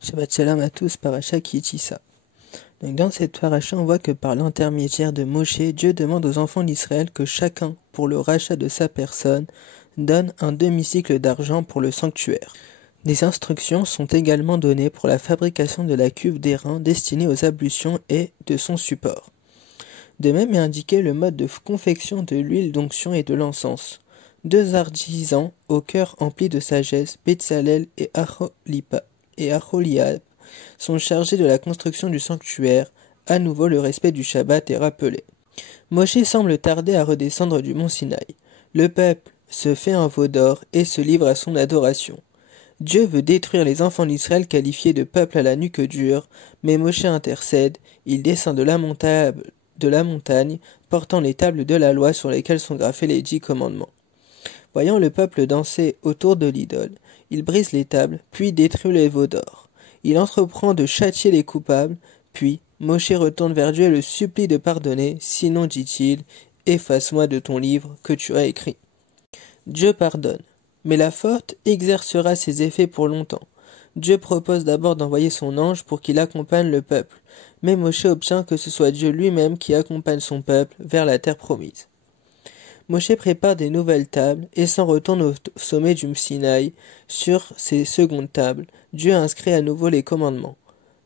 Shabbat Shalom à tous, Paracha Ki Tisa. Donc dans cette paracha, on voit que par l'intermédiaire de Moshe, Dieu demande aux enfants d'Israël que chacun, pour le rachat de sa personne, donne un demi-cycle d'argent pour le sanctuaire. Des instructions sont également données pour la fabrication de la cuve d'airain destinée aux ablutions et de son support. De même est indiqué le mode de confection de l'huile d'onction et de l'encens. 2 artisans au cœur empli de sagesse, Betsalel et Aholiab, sont chargés de la construction du sanctuaire. À nouveau, le respect du Shabbat est rappelé. Moshe semble tarder à redescendre du mont Sinaï. Le peuple se fait un veau d'or et se livre à son adoration. Dieu veut détruire les enfants d'Israël qualifiés de peuple à la nuque dure, mais Moshe intercède. Il descend de la montagne, portant les tables de la loi sur lesquelles sont graffés les 10 commandements. Voyant le peuple danser autour de l'idole, il brise les tables, puis détruit les veaux d'or. Il entreprend de châtier les coupables, puis Moshe retourne vers Dieu et le supplie de pardonner, sinon, dit-il, efface-moi de ton livre que tu as écrit. Dieu pardonne, mais la faute exercera ses effets pour longtemps. Dieu propose d'abord d'envoyer son ange pour qu'il accompagne le peuple, mais Moshe obtient que ce soit Dieu lui-même qui accompagne son peuple vers la terre promise. Moshe prépare des nouvelles tables et s'en retourne au sommet du Sinaï. Sur ces secondes tables, Dieu inscrit à nouveau les commandements.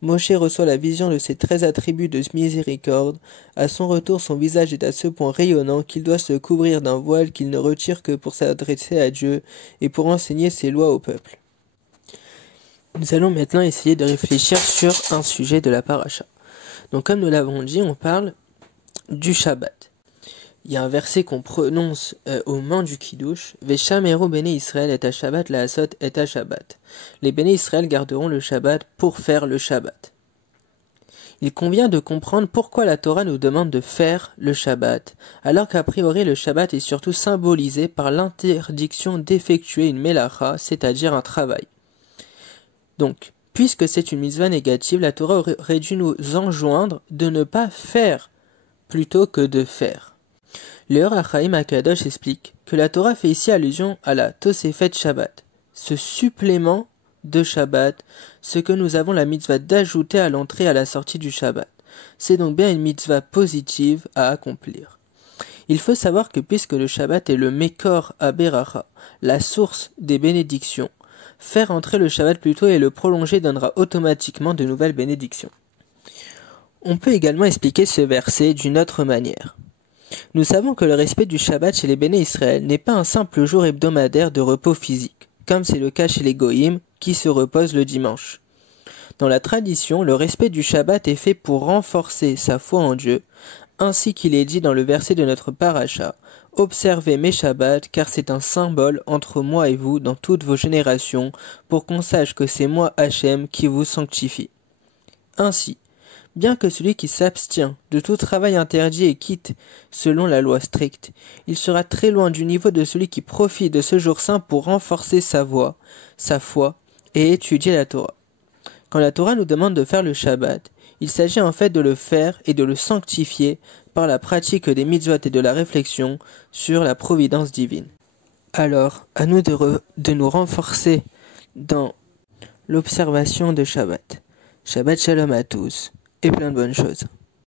Moshe reçoit la vision de ses 13 attributs de miséricorde. À son retour, son visage est à ce point rayonnant qu'il doit se couvrir d'un voile qu'il ne retire que pour s'adresser à Dieu et pour enseigner ses lois au peuple. Nous allons maintenant essayer de réfléchir sur un sujet de la paracha. Donc comme nous l'avons dit, on parle du Shabbat. Il y a un verset qu'on prononce au moment du Kiddush, Veshameru Béné Israël et à Shabbat la Asot et à Shabbat. Les Béné Israël garderont le Shabbat pour faire le Shabbat. Il convient de comprendre pourquoi la Torah nous demande de faire le Shabbat, alors qu'a priori le Shabbat est surtout symbolisé par l'interdiction d'effectuer une melacha, c'est-à-dire un travail. Donc, puisque c'est une mitzvah négative, la Torah aurait dû nous enjoindre de ne pas faire plutôt que de faire. Le Or HaChaim HaKadosh explique que la Torah fait ici allusion à la Tosefet Shabbat, ce supplément de Shabbat, ce que nous avons la mitzvah d'ajouter à l'entrée et à la sortie du Shabbat. C'est donc bien une mitzvah positive à accomplir. Il faut savoir que puisque le Shabbat est le Mekor HaBeracha, la source des bénédictions, faire entrer le Shabbat plus tôt et le prolonger donnera automatiquement de nouvelles bénédictions. On peut également expliquer ce verset d'une autre manière. Nous savons que le respect du Shabbat chez les Béné Israël n'est pas un simple jour hebdomadaire de repos physique, comme c'est le cas chez les Goïm, qui se reposent le dimanche. Dans la tradition, le respect du Shabbat est fait pour renforcer sa foi en Dieu, ainsi qu'il est dit dans le verset de notre paracha, « Observez mes Shabbats, car c'est un symbole entre moi et vous dans toutes vos générations, pour qu'on sache que c'est moi Hachem qui vous sanctifie. » Ainsi, bien que celui qui s'abstient de tout travail interdit et quitte selon la loi stricte, il sera très loin du niveau de celui qui profite de ce jour saint pour renforcer sa foi et étudier la Torah. Quand la Torah nous demande de faire le Shabbat, il s'agit en fait de le faire et de le sanctifier par la pratique des mitzvot et de la réflexion sur la providence divine. Alors, à nous de nous renforcer dans l'observation de Shabbat. Shabbat Shalom à tous. Et plein de bonnes choses.